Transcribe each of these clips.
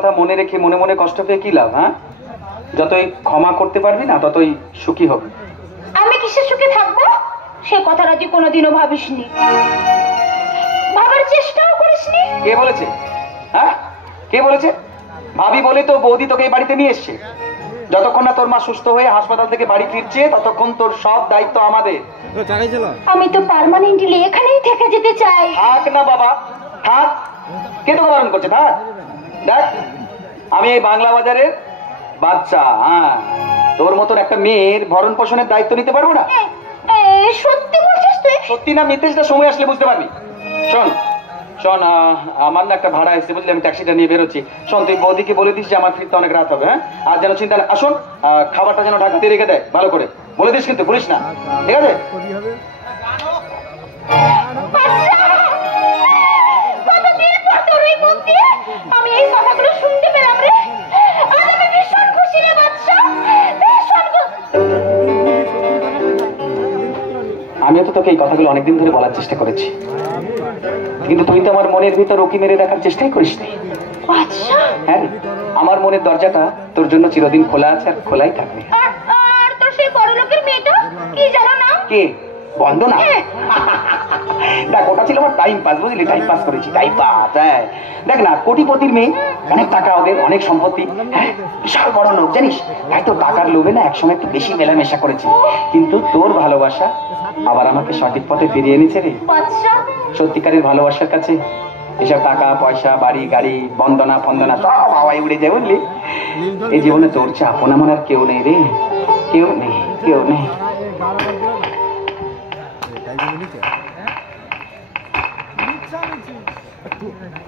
কথা মনে রেখে মনে মনে কষ্ট পেয়ে কি লাভ? হ্যাঁ, যতই ক্ষমা করতে পারবি না ততই সুখী হবে। আমি কিসে সুখে থাকবো সে কথাটা তুই কোনোদিনও ভাবিসনি, ভাবার চেষ্টাও করিসনি। কে বলেছে? হ্যাঁ, কে বলেছে? ভাবি বলে তো বৌদি তোকে এই বাড়িতে নিয়ে এসছে। যতক্ষণ না তোর মা সুস্থ হয়ে হাসপাতাল থেকে বাড়ি ফিরছে ততক্ষণ তোর সব দায়িত্ব আমাদের। আমি তো পার্মানেন্টলি এখানেই থেকে যেতে চাই। থাক না বাবা, থাক। কে তোকে বারণ করছে? থাক। দেখ, আমি এই বাংলা বাজারের বাচ্চা। হ্যাঁ, তোর মতন একটা মেয়ের ভরণ পোষণের দায়িত্ব নিতে পারবো না। সত্যি বলছিস তুই? সত্যি না মিথ্যে সেটা সময় আসলে বুঝতে পারবি। শোন শোন, আমার না একটা ভাড়া এসেছে বুঝলি, আমি ট্যাক্সিটা নিয়ে বেরোচ্ছি। শোন, তুই বৌদিকে বলে দিস যে আমার ফিরতে অনেক রাত হবে। হ্যাঁ, আর যেন চিন্তা না, আসুন খাবারটা যেন ঢাকা দিয়ে রেখে দেয় ভালো করে, বলে দিস কিন্তু বলিস না, ঠিক আছে? আমি এই কথাগুলো শুনতে পেলাম রে, আজ আমি ভীষণ খুশি রে বাচ্চা, ভীষণ আমিও তো তোকে এই কথাগুলো অনেকদিন ধরে বলার চেষ্টা করেছি, কিন্তু তুই তো আমার মনের ভিতর উকি মেরে দেখার চেষ্টাই করিস নি। আচ্ছা, হ্যাঁ, আমার মনের দরজাটা তোর জন্য চিরদিন খোলা আছে আর খোলাই থাকবে। আর তো সেই বড় লোকের মেয়েটা কি জানো না? কে? বন্ধ না? দেখ, ওটা ছিল আমার টাইম পাস, বুঝলি? টাইম পাস করেছি, টাইম পাস। হ্যাঁ, দেখ না, কোটিপতির মেয়ে, অনেক টাকা, ওদের অনেক সম্পত্তি, হ্যাঁ, বিশাল বড় লোক জানিস। তাই তো টাকার লোভে না একসময় একটু বেশি মেলামেশা করেছি, কিন্তু তোর ভালোবাসা আবার আমাকে সঠিক পথে ফিরিয়ে এনেছে রে। সত্যিকারের ভালোবাসার কাছে এসব টাকা পয়সা বাড়ি গাড়ি বন্দনা ফন্দনা সব হাওয়ায় উড়ে যায়, বুঝলি? এই জীবনে তোর চেয়ে আপন আমার আর কেউ নেই রে, কেউ নেই, কেউ নেই।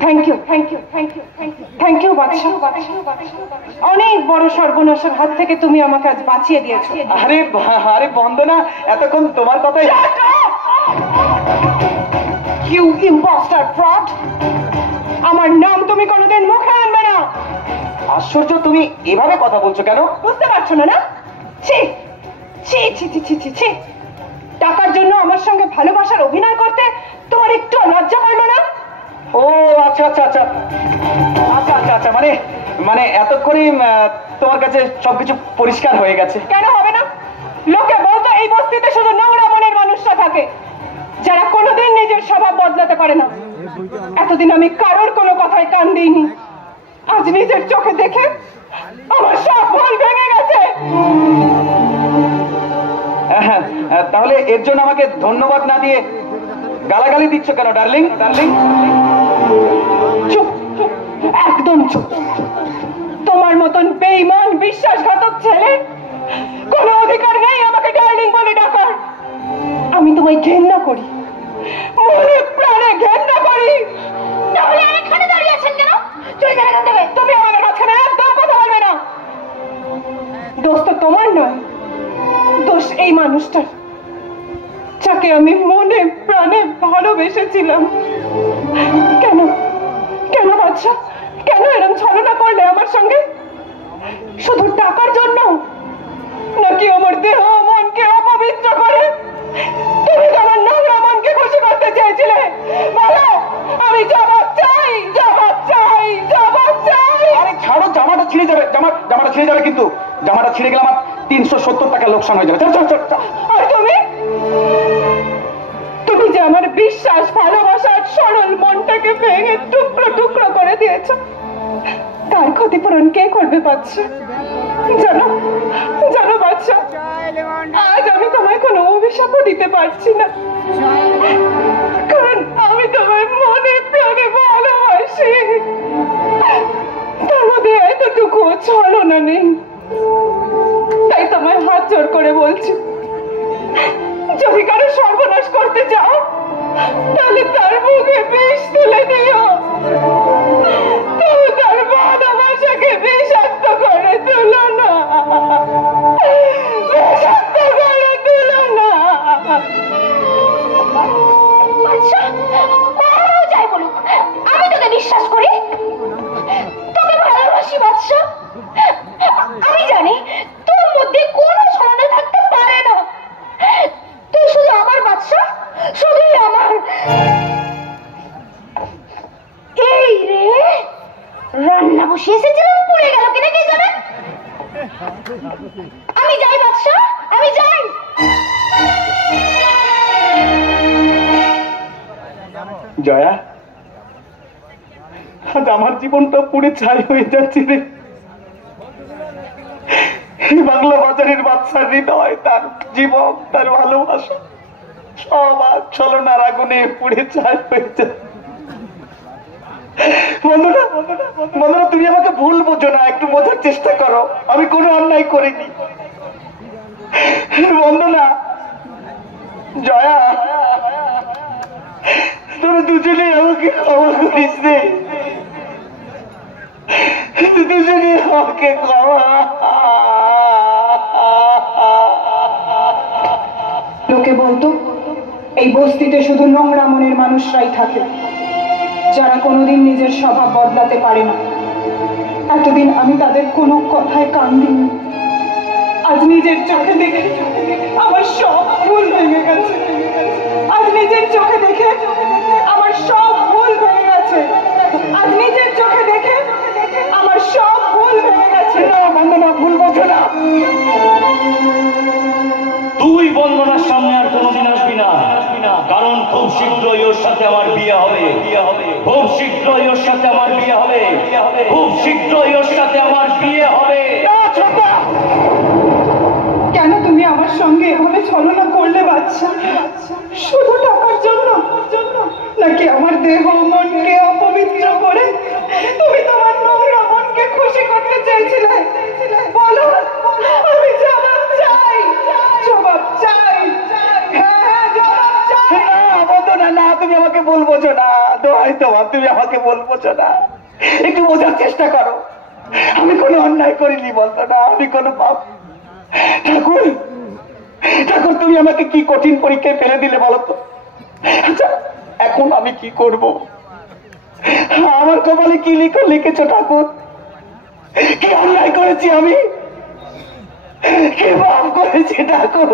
Thank you, thank you, thank you, thank you, thank you বাচ্চা। অনেক বড় সর্বনাশের হাত থেকে তুমি আমাকে আজ বাঁচিয়ে দিয়েছো। আরে আরে বন্দনা, এতক্ষণ তোমার কথাই। ইউ ইম্পোস্টার ফ্রড, আমার নাম তুমি কোনোদিন মুখে আনবে না। আশ্চর্য, তুমি এভাবে কথা বলছো কেন? বুঝতে পারছো না? না, ছি ছি ছি ছি ছি ছি ছি। টাকার জন্য আমার সঙ্গে ভালোবাসার অভিনয় করতে তোমার একটু লজ্জা করলো না? ও আচ্ছা আচ্ছা আচ্ছা আচ্ছা আচ্ছা আচ্ছা, মানে মানে এতক্ষণই তোমার কাছে সবকিছু পরিষ্কার হয়ে গেছে। কেন হবে না? লোকে বলতো এই বস্তিতে শুধু নোংরা মনের মানুষরা থাকে, যারা কোনোদিন নিজের স্বভাব বদলাতে পারে না। এতদিন আমি কারোর কোনো কথায় কান দিইনি, আজ নিজের চোখে দেখে আমার সব ভুল ভেঙে গেছে। হ্যাঁ, তাহলে এর জন্য আমাকে ধন্যবাদ না দিয়ে গালাগালি দিচ্ছ কেন ডার্লিং? ডার্লিং, চুপ, একদম চুপ। তোমার মতন বেঈমান বিশ্বাসঘাতক ছেলে কোনো অধিকার নেই আমাকে ডার্লিং বলে ডাকার। আমি তোমায় ঘেন্না করি, মনে প্রাণে ঘেন্না করি। তাহলে এখানে দাঁড়িয়ে আছেন কেন? চলে যান এখান থেকে। তুমি আমাদের মাঝখানে একদম কথা বলবে না। দোষ তো তোমার নয়, দোষ এই মানুষটার, যাকে আমি মনে প্রাণে ভালোবেসেছিলাম। কেন কেন বাচ্চা, কেন এরকম ছলনা করলে আমার সঙ্গে? শুধু টাকার জন্য নাকি আমার দেহ মনকে অপবিত্র করে তুমি আমার নোংরা মনকে খুশি করতে চেয়েছিলে? বলো, আমি জবাব চাই, জবাব চাই, জবাব চাই। আরে ছাড়ো, জামাটা ছিঁড়ে যাবে, জামাটা ছিঁড়ে যাবে, কিন্তু জামাটা ছিঁড়ে গেলে আমার 370 টাকা লোকসান হয়ে যাবে। আর তুমি যে আমার বিশ্বাস ভালোবাসার সরল মনটাকে ভেঙে টুকরো টুকরো করে দিয়েছো, তার ক্ষতিপূরণ কে করবে বাচ্চা? জানো জানো বাচ্চা, আজ আমি তোমায় কোনো অভিশাপও দিতে পারছি না, কারণ আমি তোমায় মনে প্রাণে ভালোবাসি। তার মধ্যে এতটুকু ছলনা নেই। তাই তোমায় হাত জোর করে বলছি, যদি কারো সর্বনাশ করতে চাও তাহলে তার মুখে বিষ তুলে দিও, তবে তার ভালোবাসাকে বিষাক্ত করে তুলো না, বিষাক্ত করে তুলো না। আচ্ছা, যাই বলুক, আমি তোকে বিশ্বাস করি, তোকে ভালোবাসি বাদশা। আমি জানি তোর মধ্যে কোনো ছলনা থাকতে পারে না, তুই শুধু আমার বাদশা, শুধুই আমার। এই রান্না বসিয়ে এসেছিলাম, পুড়ে গেল কিনা কে জানে। আমি যাই বাদশা, আমি যাই। জয়া, আজ আমার জীবনটা পুড়ে ছাই হয়ে যাচ্ছে রে। বাংলা বাজারের বাচ্চার হৃদয়, তার জীবন, তার ভালোবাসা সব আজ ছলনার আগুনে পুড়ে ছাই হয়ে যায়। বন্ধুরা, বন্ধুরা, তুমি আমাকে ভুল বোঝো না, একটু বোঝার চেষ্টা করো। আমি কোনো অন্যায় করিনি বন্ধুরা। জয়া, তোরা দুজনে আমাকে ক্ষমা করিস রে, দুজনে আমাকে ক্ষমা। লোকে বলতো এই বস্তিতে শুধু নোংরা মনের মানুষরাই থাকে, যারা কোনোদিন নিজের স্বভাব বদলাতে পারে না। এতদিন আমি তাদের কোনো কথায় কান দিইনি। আজ নিজের চোখে দেখে আমার সব ভুল ভেঙে গেছে। আজ নিজের চোখে দেখে আমার সব ভুল ভেঙে গেছে। আজ নিজের চোখে দেখে আমার সব ভুল ভেঙে গেছে। না বন্দনা, ভুল বোঝো না। তুই বন্দনার সামনে আর কোনোদিন আসবি না, কারণ খুব শীঘ্রই ওর সাথে আমার বিয়ে হবে। খুব শীঘ্রই ওর সাথে আমার বিয়ে হবে। খুব শীঘ্রই ওর সাথে আমার বিয়ে হবে। কেন তুমি আমার সঙ্গে এভাবে ছলনা করলে বাচ্চা? শুধু টাকার জন্য? নাকি আমার দেহ মনকে অপবিত্র করে তুমি তোমার নোংরা মনকে খুশি করতে চেয়েছিলে? বলো, আমি জবাব চাই, জবাব চাই। হ্যাঁ, জবাব চাই। না বন্দনা, না, তুমি আমাকে ভুল বোঝো না। দোহাই তোমার, তুমি আমাকে ভুল বোঝো না, একটু বোঝার চেষ্টা করো। আমি কোনো অন্যায় করিনি বন্দনা, আমি কোনো পাপ। ঠাকুর, ঠাকুর, তুমি আমাকে কি কঠিন পরীক্ষায় ফেলে দিলে বলো তো। আচ্ছা, এখন আমি কি করব? আমার কপালে কি লিখেছো ঠাকুর? কি অন্যায় করেছি আমি? কি পাপ করেছি ঠাকুর?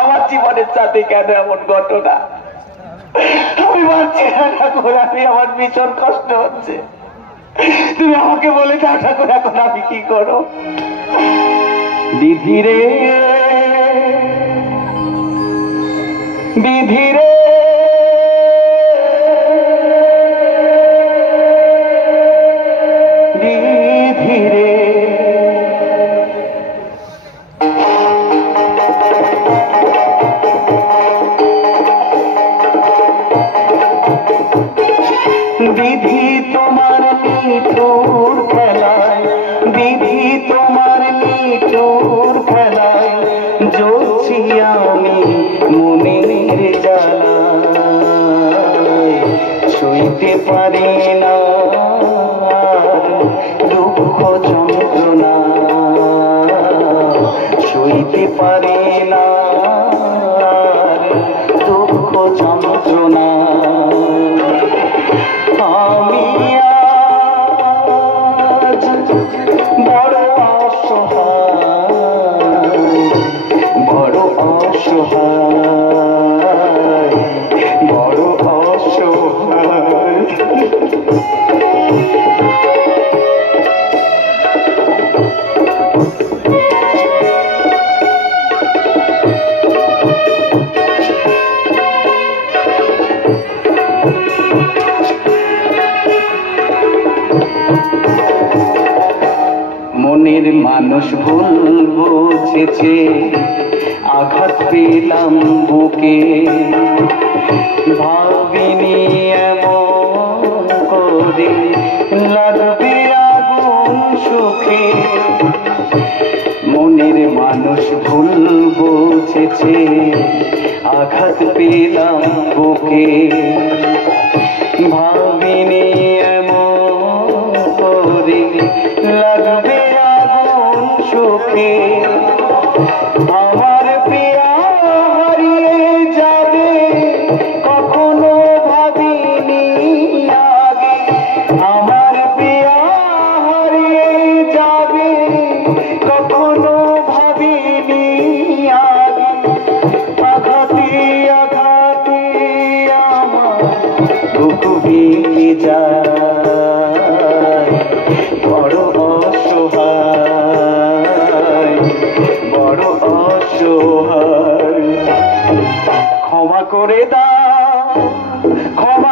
আমার জীবনের সাথে কেন এমন ঘটনা? আমি পারছি না ঠাকুর, আমার ভীষণ কষ্ট হচ্ছে। তুমি আমাকে বলে দাও ঠাকুর, এখন আমি কি করো? বিধিরে, বিধিরে, বিধিরে, বিধি তোমার নিঠুর খেলায়, বিধি তোমার নিঠুর খেলায় জ্বলছি আমি মনের জ্বালায়। সইতে পারি না দুঃখ যন্ত্রণা, সইতে পারি না দুঃখ যন্ত্রণা। আমি আজ বড় অসহায়, বড় অসহায়, বড় অসহায়। মনের মানুষ ভুল বুঝেছে, আঘাত পেলাম বুকে, ভাবিনি এমন করে লাগবে আগুন সুখে। মনের মানুষ ভুল বুঝেছে, আঘাত পেলাম বুকে, ভাবিনি এমন করে লাগবে আগুন সুখে। আমার প্রিয়া হারিয়ে যাবে কখনো ভাবিনি আগে, আমার প্রিয়া হারিয়ে যাবে কখনো ভাবিনি আগে। আঘাতে আঘাতে আমার বুক ভেঙে যায়, বড় অসহায়, বড় অসহায়। ক্ষমা করে দাও, ক্ষমা